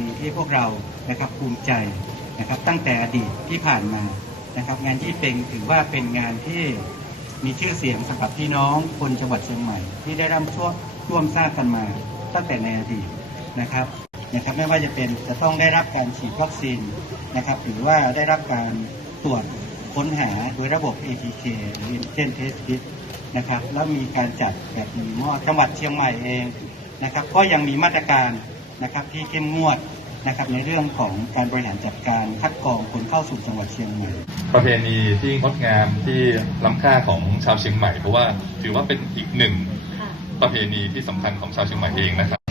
ณีที่พวกเรานะครับภูมิใจนะครับตั้งแต่อดีตที่ผ่านมานะครับงานยี่เป็งถือว่าเป็นงานที่มีชื่อเสียงสำหรับพี่น้องคนจังหวัดเชียงใหม่ ที่ได้ร่ำช่วร่วมสร้างกันมาตั้งแต่ในอดีตนะครับนะครับไม่ว่าจะเป็นจะต้องได้รับการฉีดวัคซีนนะครับหรือว่าได้รับการตรวจค้นหาโดยระบบ ATK หรือ Antigen Test Kit นะครับแล้วมีการจัดแบบมีมอจังหวัดเชียงใหม่เองนะครับก็ยังมีมาตรการ นะครับที่เข้มงวดนะครับในเรื่องของการบริหารจัดการคัดกรองคนเข้าสู่จังหวัดเชียงใหม่ ประเพณีที่งดงามที่ล้ำค่าของชาวเชียงใหม่ เพราะว่าถือว่าเป็นอีกหนึ่งประเพณีที่สำคัญของชาวเชียงใหม่เองนะครับ